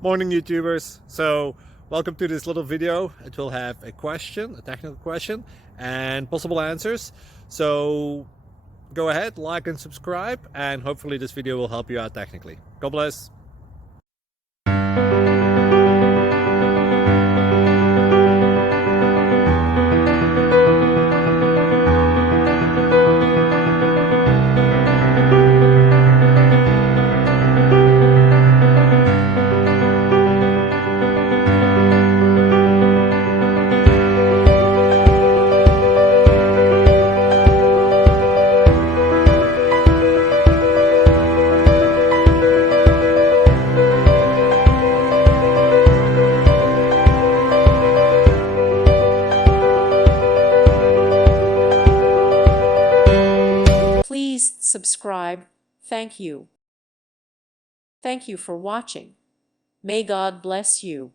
Morning YouTubers. So welcome to this little video. It will have a question, a technical question, and possible answers. So go ahead, like and subscribe, and hopefully this video will help you out technically. God bless. Please subscribe. Thank you. Thank you for watching. May God bless you.